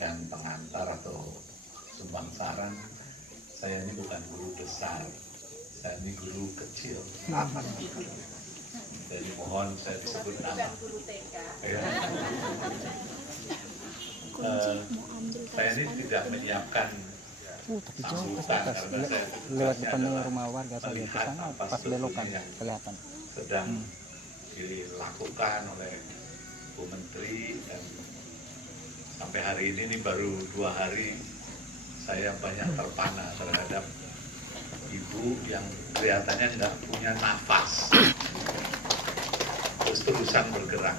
memberikan pengantar atau sumbang saran. Saya ini bukan guru besar, saya ini guru kecil. Jadi mohon saya disebut nama. Ya. Saya ini tidak menyiapkan sambutan karena saya lewat depan rumah warga saja ke sana pas belokan kelihatan sedang dilakukan oleh Bu Menteri, dan sampai hari ini baru 2 hari saya banyak terpana terhadap ibu yang kelihatannya nggak punya nafas, terus-terusan bergerak.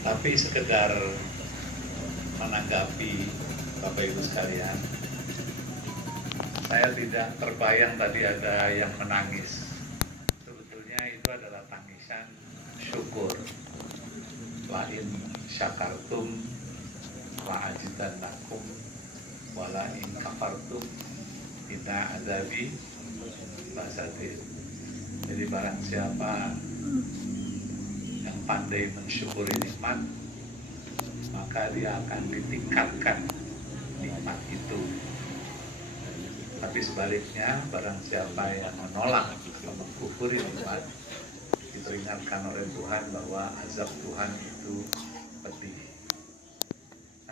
Tapi sekedar menanggapi Bapak Ibu sekalian, saya tidak terbayang tadi ada yang menangis. Sebetulnya itu adalah tangisan syukur. La in syakartum la azidannakum wa la in kafartum inna azabi lasadid. Jadi barang siapa yang pandai mensyukuri nikmat, maka dia akan ditingkatkan nikmat itu. Tapi sebaliknya, barang siapa yang menolak atau mengkufuri nikmat, diperingatkan oleh Tuhan bahwa azab Tuhan itu pedih.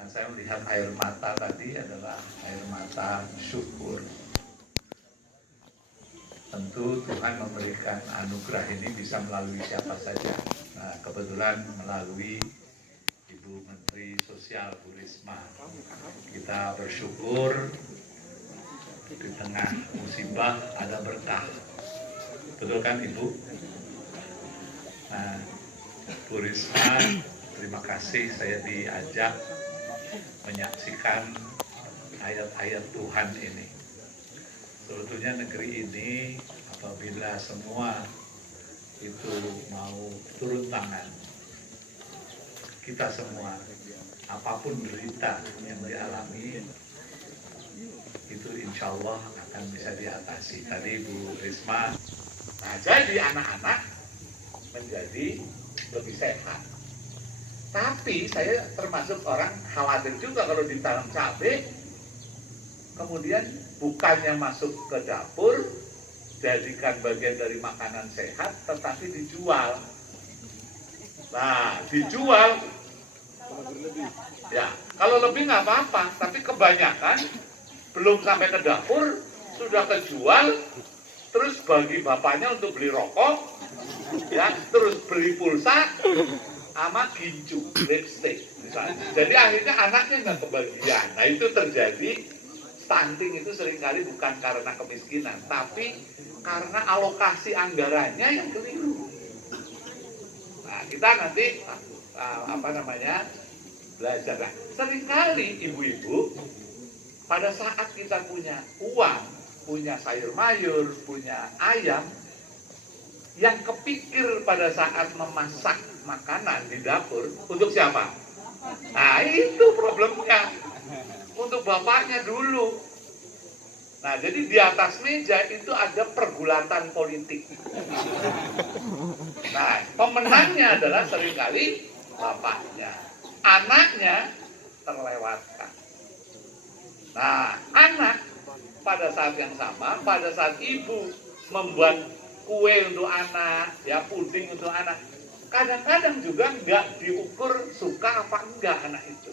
Nah, saya melihat air mata tadi adalah air mata syukur. Tentu Tuhan memberikan anugerah ini bisa melalui siapa saja. Nah, kebetulan melalui Ibu Menteri Sosial Bu Risma. Kita bersyukur di tengah musibah ada berkah. Betul kan Ibu? Nah, Bu Risma, terima kasih saya diajak menyaksikan ayat-ayat Tuhan ini. Sebetulnya negeri ini apabila semua itu mau turun tangan, kita semua, apapun derita yang dialami, itu insya Allah akan bisa diatasi. Tadi Bu Risma, nah jadi anak-anak menjadi lebih sehat. Tapi saya termasuk orang khawatir juga kalau ditanam cabai, kemudian bukannya masuk ke dapur, jadikan bagian dari makanan sehat, tetapi dijual. Nah, dijual, ya kalau lebih nggak apa-apa, tapi kebanyakan belum sampai ke dapur, sudah kejual, terus bagi bapaknya untuk beli rokok, ya, terus beli pulsa, sama gincu, lipstick, misalnya. Jadi akhirnya anaknya nggak kebagian. Nah itu terjadi. Stunting itu seringkali bukan karena kemiskinan, tapi karena alokasi anggarannya yang keliru. Nah, kita nanti belajar. Nah, seringkali ibu-ibu pada saat kita punya uang, punya sayur mayur, punya ayam, yang kepikir pada saat memasak makanan di dapur untuk siapa? Nah, itu problemnya. Untuk bapaknya dulu. Nah, jadi di atas meja itu ada pergulatan politik. Nah, pemenangnya adalah seringkali bapaknya. Anaknya terlewatkan. Nah, anak pada saat yang sama, pada saat ibu membuat kue untuk anak, ya puding untuk anak, kadang-kadang juga nggak diukur suka apa enggak anak itu.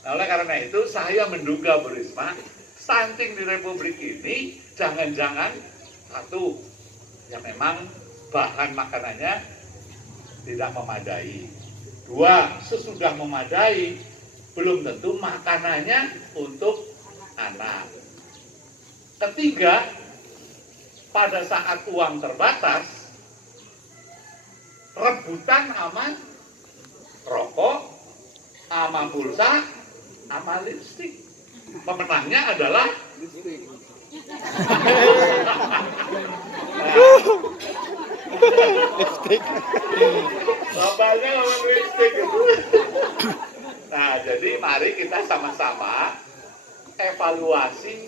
Nah, oleh karena itu saya menduga Bu Risma, stunting di Republik ini jangan-jangan satu, ya memang bahan makanannya tidak memadai. Dua, sesudah memadai belum tentu makanannya untuk anak. Ketiga, pada saat uang terbatas, rebutan sama rokok, sama pulsa, sama lipstik. Pemenangnya adalah lipstik. Lipstik. Bapaknya ngomong lipstik. Nah, jadi mari kita sama-sama evaluasi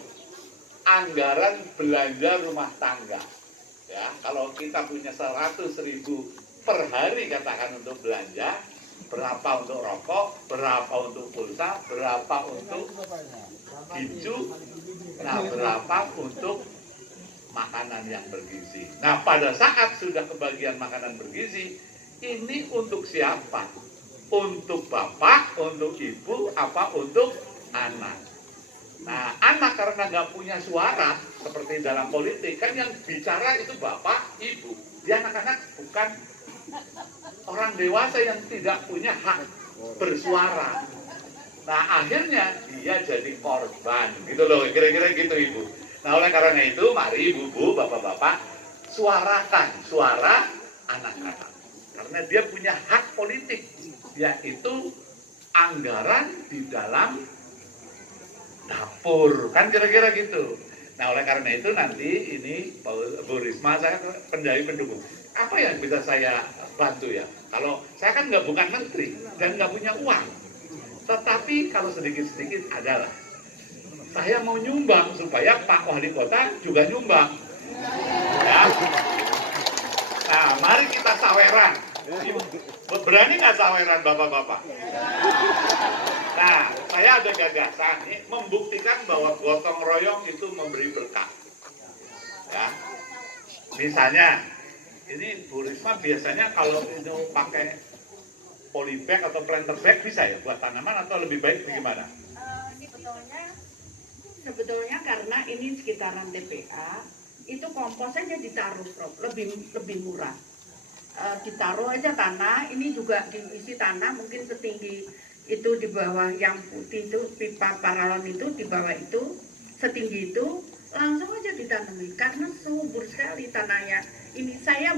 anggaran belanja rumah tangga. Ya, kalau kita punya 100.000 per hari katakan untuk belanja, berapa untuk rokok, berapa untuk pulsa, berapa untuk ginju, nah berapa untuk makanan yang bergizi. Nah pada saat sudah kebagian makanan bergizi, ini untuk siapa? Untuk bapak, untuk ibu, apa untuk anak? Nah anak karena nggak punya suara, seperti dalam politik, kan yang bicara itu bapak, ibu. Dia anak-anak bukan orang dewasa yang tidak punya hak bersuara. Nah akhirnya dia jadi korban, gitu loh, kira-kira gitu ibu. Nah oleh karena itu, mari ibu-ibu, bapak-bapak, suarakan suara anak-anak. Karena dia punya hak politik, yaitu anggaran di dalam dapur, kan kira-kira gitu. Nah oleh karena itu nanti ini Bu Risma, saya pendahului pendukung. Apa yang bisa saya bantu ya? Kalau saya kan bukan menteri dan nggak punya uang, tetapi kalau sedikit-sedikit adalah saya mau nyumbang supaya Pak Wali Kota juga nyumbang. Ya. Nah, mari kita saweran. Berani nggak saweran bapak-bapak? Nah, saya ada gagasan nih, membuktikan bahwa gotong royong itu memberi berkah. Ya. Misalnya, ini Bu Risma biasanya kalau itu pakai polybag atau planter bag bisa ya buat tanaman atau lebih baik bagaimana? Ini sebetulnya karena ini sekitaran TPA, itu kompos aja ditaruh, Prof. lebih murah. Ditaruh aja tanah, ini juga diisi tanah mungkin setinggi itu di bawah yang putih itu, pipa paralon itu di bawah itu, setinggi itu, langsung aja ditanami karena subur sekali tanahnya. Ini saya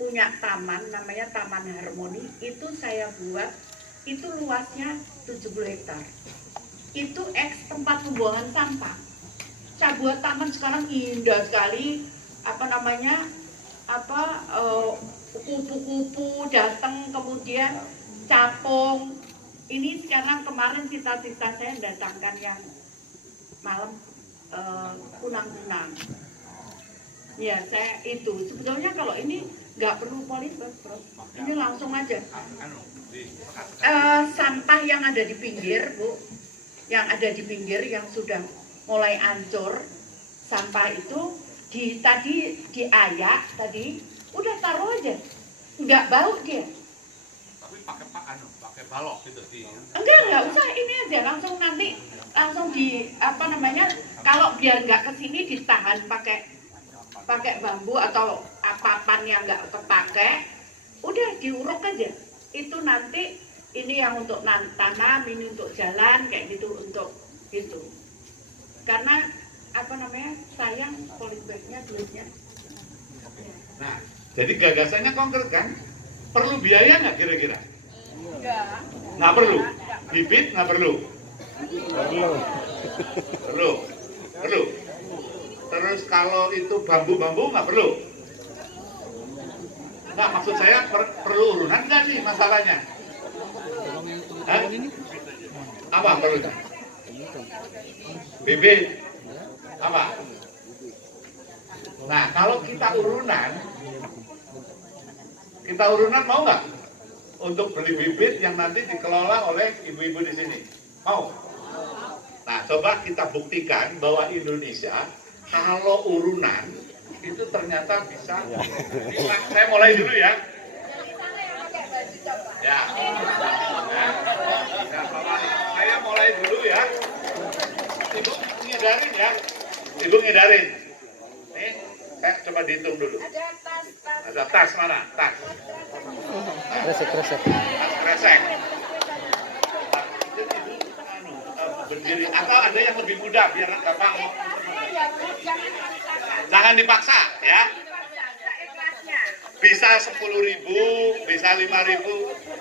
punya taman namanya Taman Harmoni, itu saya buat, itu luasnya 70 hektar. Itu tempat pembuangan sampah. Saya buat taman sekarang indah sekali, kupu-kupu datang, kemudian capung. Ini sekarang kemarin cita-cita saya datangkan yang malam kunang-kunang. Ya, saya itu sebetulnya kalau ini nggak perlu polybag, Bro. Ini langsung aja. Sampah yang ada di pinggir, Bu, yang ada di pinggir yang sudah mulai hancur, sampah itu tadi diayak tadi, udah taruh aja, nggak bau dia. Tapi pakai balok gitu sih. Enggak usah, ini aja langsung nanti langsung kalau biar nggak kesini ditahan pakai bambu atau papan yang nggak kepake, udah diuruk aja. Itu nanti ini yang untuk tanam, ini untuk jalan kayak gitu, untuk gitu. Karena sayang polybagnya duitnya. Nah, jadi gagasannya konkret kan? Perlu biaya nggak kira-kira? Enggak. Nggak perlu. Bibit nggak perlu. Perlu. Terus kalau itu bambu-bambu nggak perlu. Nggak, maksud saya perlu urunan nggak nih masalahnya? Hah? Apa perlu? Bibit. Apa? Nah, kalau kita urunan mau nggak? Untuk beli bibit yang nanti dikelola oleh ibu-ibu di sini. Mau? Nah, coba kita buktikan bahwa Indonesia kalau urunan itu ternyata bisa. Saya mulai dulu ya. Ya. Saya mulai dulu ya. Ibu ngedarin ya. Ibu ngedarin. Nih, saya coba dihitung dulu. Ada tas mana? Tas. Kresek. Kresek. Berdiri. Atau ada yang lebih mudah biar Bapak mau. Jangan dipaksa ya. Bisa 10.000, bisa 5.000.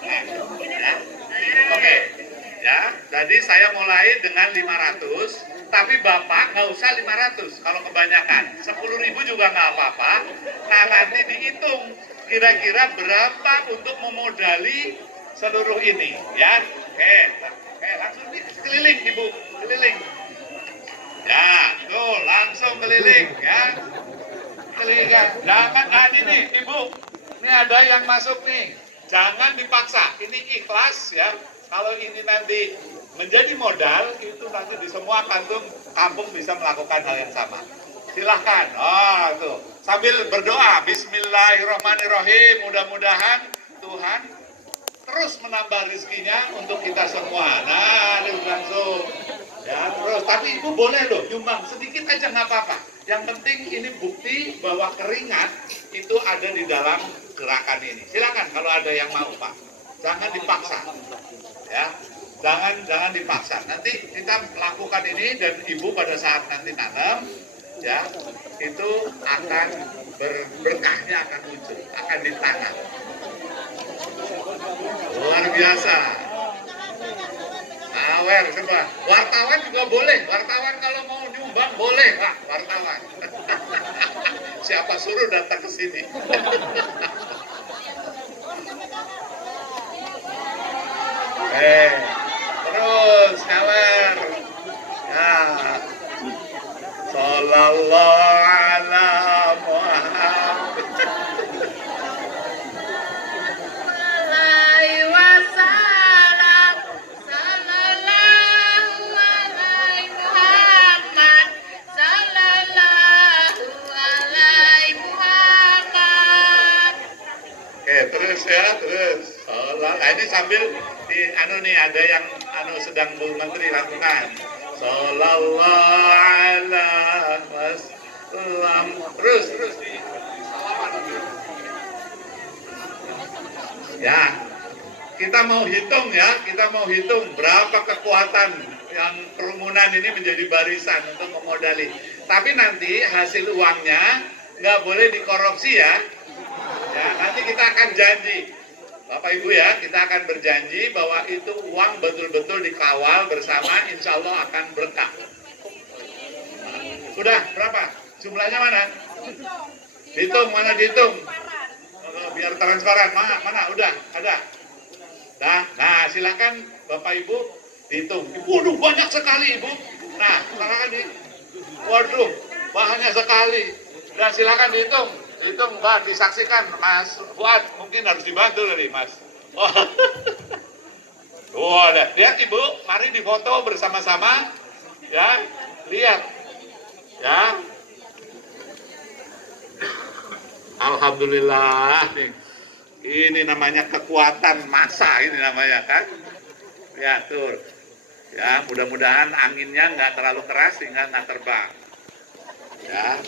Ya. Oke. Ya, jadi saya mulai dengan 500, tapi Bapak nggak usah 500 kalau kebanyakan. 10.000 juga nggak apa-apa. Nah, nanti dihitung kira-kira berapa untuk memodali seluruh ini, ya. Oke, langsung keliling Ibu, keliling. Ya, tuh langsung keliling, ya. Keliling, jangan ini nih, Ibu. Ini ada yang masuk nih. Jangan dipaksa. Ini ikhlas ya. Kalau ini nanti menjadi modal, itu nanti di semua kampung bisa melakukan hal yang sama. Silahkan. Oh, tuh. Sambil berdoa, Bismillahirrahmanirrahim. Mudah-mudahan Tuhan terus menambah rezekinya untuk kita semua. Nah, langsung. Ya, terus. Tapi ibu boleh loh, nyumbang sedikit aja nggak apa-apa. Yang penting ini bukti bahwa keringat itu ada di dalam gerakan ini. Silakan kalau ada yang mau, Pak. Jangan dipaksa. Ya. Jangan dipaksa. Nanti kita lakukan ini dan ibu pada saat nanti nanam, ya, itu akan berkahnya akan muncul, akan ditanam. Luar biasa. Awer, coba. Wartawan juga boleh. Wartawan kalau mau nyumbang boleh, Pak. Wartawan. Siapa suruh datang ke sini? Terus Awer. Ya. Sallallahu ala Muhammad. Terus ya, terus. Nah, ini sambil di nih ada yang sedang Bu Menteri lakukan. Sallallahu ala wasallam. Terus di salaman. Ya. Kita mau hitung berapa kekuatan yang kerumunan ini menjadi barisan untuk memodali. Tapi nanti hasil uangnya nggak boleh dikorupsi ya. Ya, nanti kita akan janji, Bapak Ibu ya, kita akan berjanji bahwa itu uang betul-betul dikawal bersama, insya Allah akan berkah. Sudah berapa? Jumlahnya mana? Hitung, mana dihitung? Biar transparan, mana? Udah, ada. Nah, silakan Bapak Ibu dihitung. Waduh, banyak sekali Ibu. Nah, silakan nih. Waduh, banyak sekali. Dan silakan dihitung. Hitung, Mbak, disaksikan, Mas Fuad, mungkin harus dibantu tadi, Mas. Oh, lihat Ibu, mari difoto bersama-sama, ya, lihat, ya. Alhamdulillah, nih. Ini namanya kekuatan massa, ini namanya kan, ya, tuh, ya, mudah-mudahan anginnya nggak terlalu keras sehingga nggak terbang, ya.